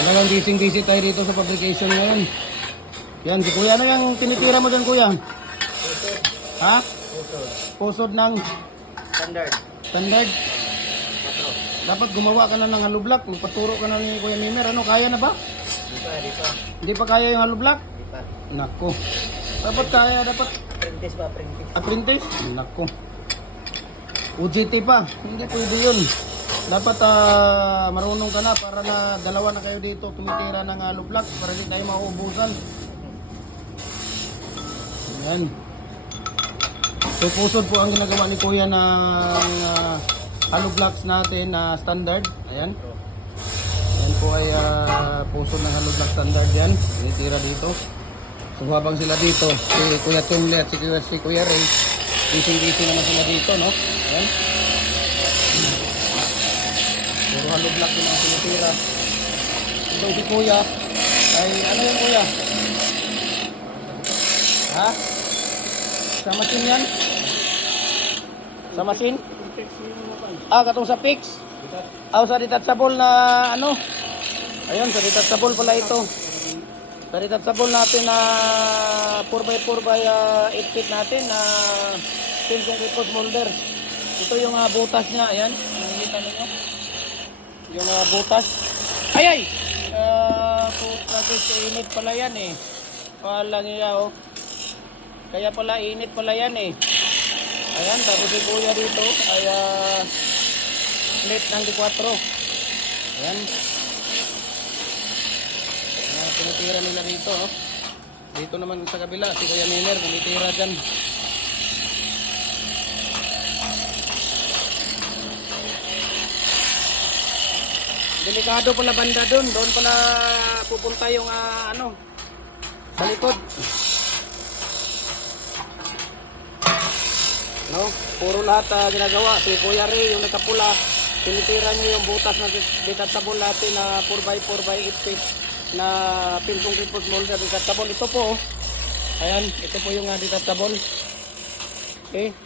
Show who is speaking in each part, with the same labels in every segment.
Speaker 1: Talagang busy-busy tayo dito sa fabrication ngayon. Yan, si kuya, ano yung tinitira mo dyan kuya? Ha? Pusod ng
Speaker 2: Standard.
Speaker 1: standard. Dapat gumawa ka na ng hollow block. Magpaturo ka na ni Kuya Mimer. Ano, kaya na ba?
Speaker 2: Dito, dito.
Speaker 1: Hindi pa kaya yung hollow block?
Speaker 2: Dito.
Speaker 1: Nako. Dapat kaya, dapat
Speaker 2: Apprentice ba, apprentice?
Speaker 1: apprentice? Nako. UGT pa. Hindi pwede yun. Dapat ah, marunong ka na para na dalawa na kayo dito tumitira ng hollow block para hindi tayo mauubusan. Yan. So pusod po ang ginagawa ni Kuya ng ah, hollow blocks natin na standard. Ayan. Yan po ay ah, pusod ng hollow block standard yan. Tinitira dito. So habang sila dito, si Kuya Tungle at si Kuya, si Kuya Ray, gising-gising naman sila dito, no? Ayan. Puro hollow block din ang tinitira. Itong si Kuya, ay ano yung Kuya? Ha? Sa machine yan? Sa machine? Ah, katong sa fix? Ah, sa detachable na ano? Ayun, sa detachable pala ito. Sa detachable natin na 4x4 by uh, 8 feet natin na uh, 10 concrete molder. Ito yung uh, butas niya, ayan. Yung uh, butas. Ay ay! Uh, puta sa init pala yan eh. Pala niya oh. Kaya pala init pala yan eh. Ayan, tapos si kuya dito ay uh, plate ng D4. Ayan. Uh, tinitira nila dito. Oh. Dito naman sa kabila, si Kuya Miner, tumitira dyan. Delikado pala banda doon. Doon pala pupunta yung ah, ano, sa likod. No? Puro lahat ah, ginagawa. Si Kuya Ray, yung nakapula, tinitira niya yung butas na detachable natin na 4x4 by 8 feet na pinsong ripos molder detachable. Ito po, oh. ayan, ito po yung uh, detachable. Okay.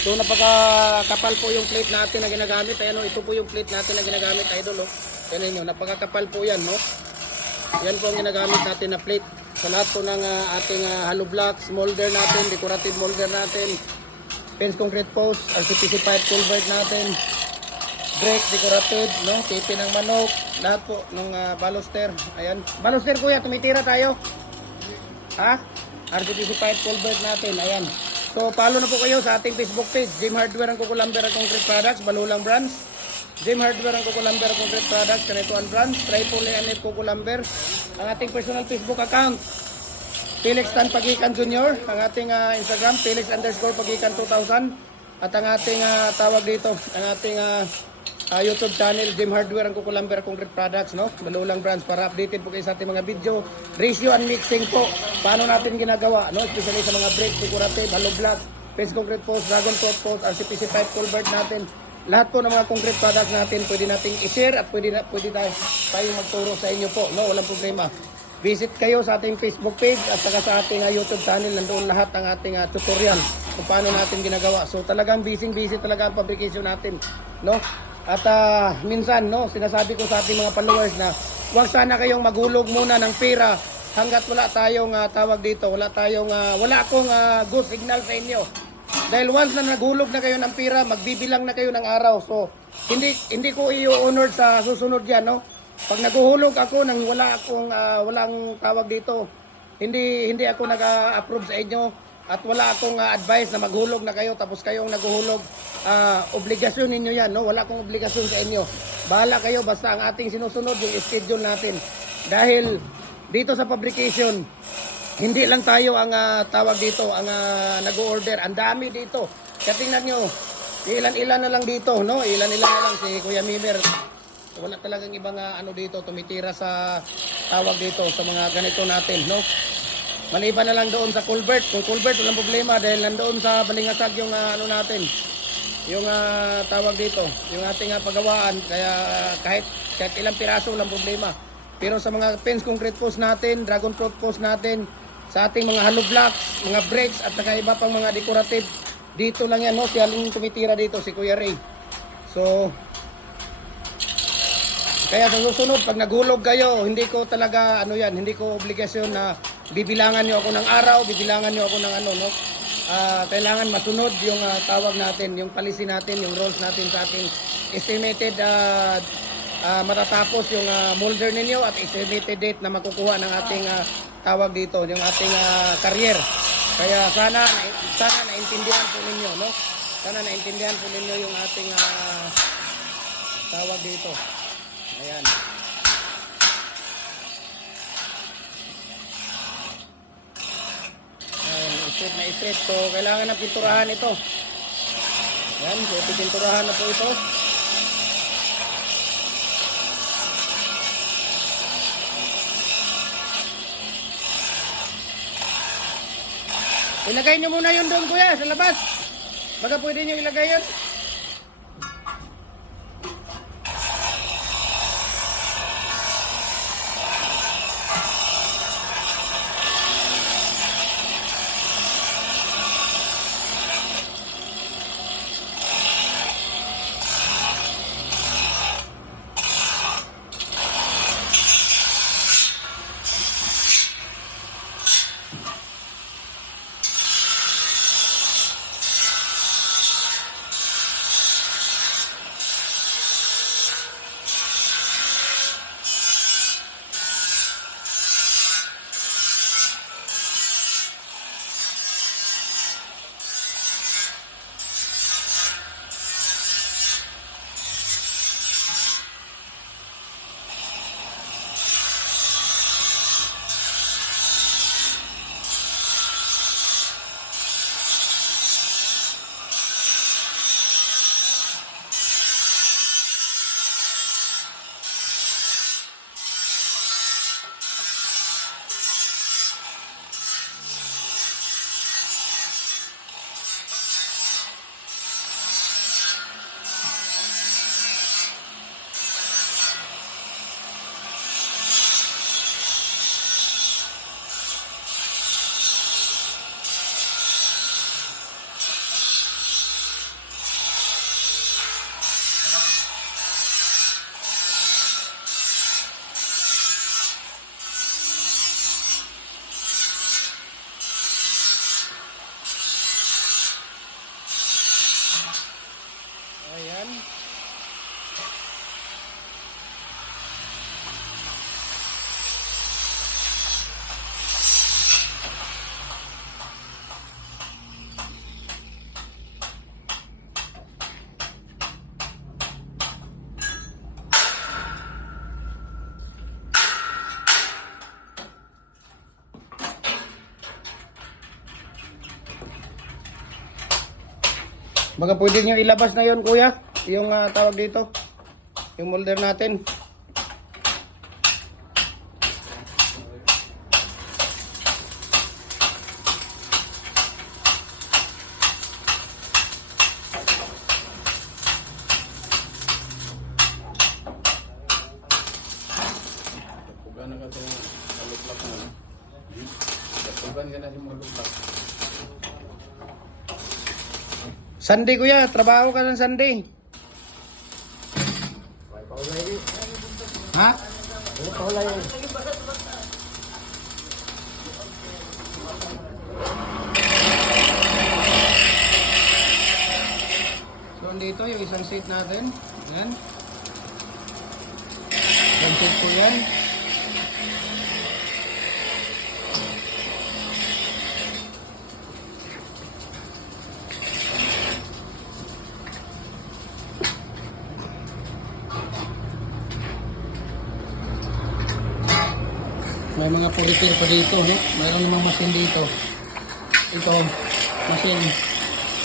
Speaker 1: So napakakapal po yung plate natin na ginagamit. Ayan o, ito po yung plate natin na ginagamit, idol o. Yan ninyo, napakakapal po yan, no? Yan po ang ginagamit natin na plate. Sa lahat po ng ah, ating ah, hollow blocks, molder natin, decorative molder natin, fence concrete post, RCPC pipe culvert natin, brake, decorative, no? Tipi ng manok, lahat po ng ah, baluster. Ayan. Baluster kuya, tumitira tayo. Ha? RCPC pipe culvert natin, ayan. So, follow na po kayo sa ating Facebook page, Jim Hardware ang Kukulamber at Concrete Products, Balulang Brands. Jim Hardware ang Kukulamber at Concrete Products, Kanituan Brands, Triple and Kukulamber. Ang ating personal Facebook account, Felix Tan Pagikan Jr. Ang ating ah, Instagram, Felix underscore Pagikan 2000. At ang ating ah, tawag dito, ang ating ah, ah, YouTube channel, Jim Hardware ang Kukulamber Concrete Products, no? Malulang brands para updated po kayo sa ating mga video, ratio and mixing po. Paano natin ginagawa, no? Especially sa mga brake, decorative, hollow block, fence concrete post, dragon top post, RCPC pipe culvert natin. Lahat po ng mga concrete products natin pwede nating i-share at pwede, na, pwede tayo, tayong magturo sa inyo po, no? Walang problema. Visit kayo sa ating Facebook page at saka sa ating ah, YouTube channel. Nandoon lahat ang ating ah, tutorial kung paano natin ginagawa. So talagang busy-busy talaga ang fabrication natin, no? At ah, minsan, no, sinasabi ko sa ating mga followers na huwag sana kayong maghulog muna ng pera hanggat wala tayong ah, tawag dito, wala tayong ah, wala akong ah, good signal sa inyo. Dahil once na naghulog na kayo ng pera, magbibilang na kayo ng araw. So, hindi hindi ko i-honor sa susunod yan, no? Pag naguhulog ako nang wala akong ah, walang tawag dito, hindi hindi ako nag-approve sa inyo at wala akong ah, advice na maghulog na kayo tapos kayong naguhulog, ah, obligasyon ninyo yan, no? Wala akong obligasyon sa inyo. Bahala kayo basta ang ating sinusunod yung schedule natin. Dahil dito sa fabrication, hindi lang tayo ang ah, tawag dito, ang ah, nag-order. Ang dami dito. Kaya tingnan nyo, ilan-ilan na lang dito, no? Ilan-ilan na lang si Kuya Mimer. Wala talagang ibang ah, ano dito, tumitira sa tawag dito, sa mga ganito natin, no? Maliban na lang doon sa culvert. Kung culvert, walang problema dahil nandoon sa balingasag yung ah, ano natin. Yung ah, tawag dito, yung ating ah, pagawaan. Kaya ah, kahit, kahit ilang piraso, walang problema. Pero sa mga fence concrete post natin, dragon fruit post natin, sa ating mga hollow blocks, mga brakes at saka iba pang mga decorative, dito lang yan, no? Siya lang tumitira dito, si Kuya Ray. So, Kaya sa susunod, pag naghulog kayo, hindi ko talaga, ano yan, hindi ko obligasyon na bibilangan nyo ako ng araw, bibilangan nyo ako ng ano, no? Ah, kailangan masunod yung ah, tawag natin, yung policy natin, yung rules natin sa ating estimated ah, ah, matatapos yung ah, molder ninyo at estimated date na makukuha ng ating ah, tawag dito, yung ating ah, career. Kaya sana sana naintindihan po ninyo, no? Sana naintindihan po ninyo yung ating ah, tawag dito. Ayan. Straight na straight. So, kailangan na pinturahan ito. Ayan, so pipinturahan na po ito. Ilagay nyo muna yun doon kuya, sa labas. Baka pwede nyo ilagay yun. Baka pwede nyo ilabas na yon kuya, yung ah, tawag dito, yung molder natin.
Speaker 3: Pugana ka sa kaluplak mo. Pugan ka na sa mga
Speaker 1: Sunday kuya, trabaho ka ng Sunday. Ha? So, dito yung isang seat natin. Ayan. Isang seat po yan. Puritir pa dito, no? Mayroon namang machine dito. Ito, machine.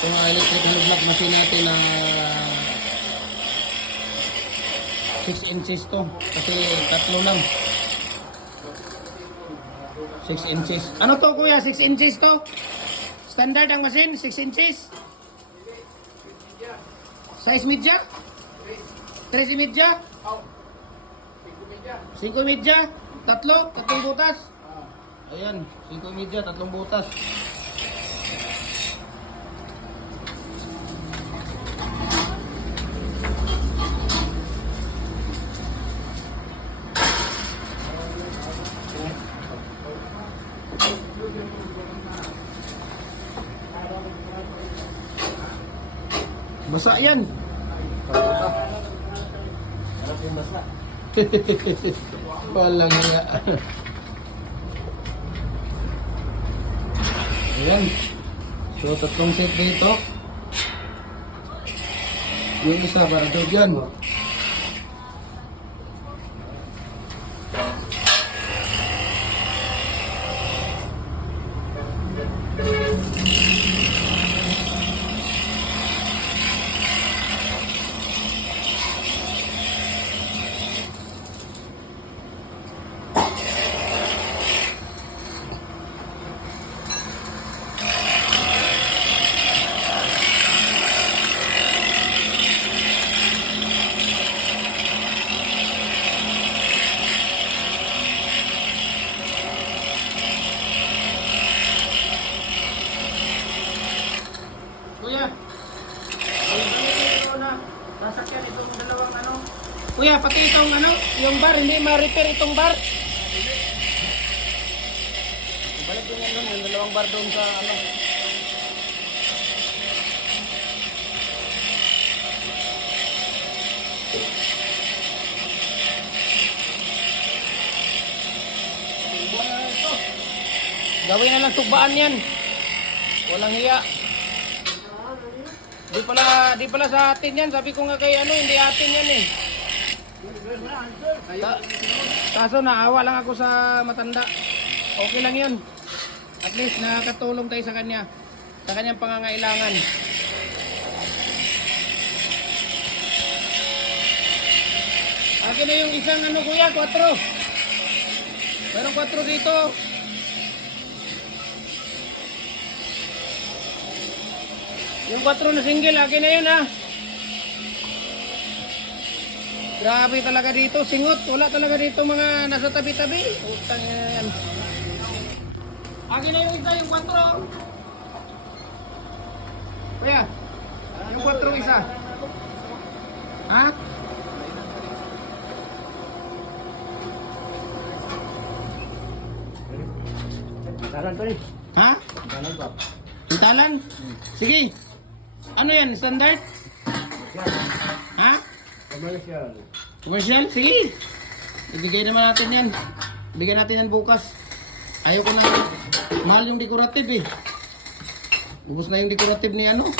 Speaker 1: Mga electric hand block machine natin na 6 inches to. Kasi tatlo lang. 6 inches. Ano to kuya? 6 inches to? Standard ang machine? 6 inches? Size media? 3 media? 5 media? Tatlo, tatlong butas. Ah, ayan, 5 media, tatlong butas. Basa yan.
Speaker 2: Basa. Harap basa.
Speaker 1: Walang nga. Ayan. So, tatlong set dito. Yung isa para daw dyan. Kuya, pati itong ano, yung bar, hindi ma-repair itong bar. Balik yan doon, yung dalawang bar doon sa ano. Gawin na lang tugbaan yan. Walang hiya. Di pala, di pala sa atin yan. Sabi ko nga kay ano, hindi atin yan eh. Ta- kaso naawa lang ako sa matanda. Okay lang yun. At least nakakatulong tayo sa kanya. Sa kanyang pangangailangan. Akin na yung isang ano kuya, 4. Meron 4 dito. Yung 4 na single, akin na yun ha. Grabe talaga dito, singot. Wala talaga dito mga nasa tabi-tabi. Utang yan. Akin na yung isa, yung 4. Kuya, yung 4 isa. Ha?
Speaker 2: Taran to rin.
Speaker 1: Ha?
Speaker 2: Taran pa.
Speaker 1: Tintalan? Sige. Ano yan, standard? Ha?
Speaker 2: Commercial.
Speaker 1: Commercial? Sige. Ibigay naman natin yan. Bigyan natin yan bukas. Ayaw ko na. Mahal yung decorative eh. Ubus na yung decorative ni ano.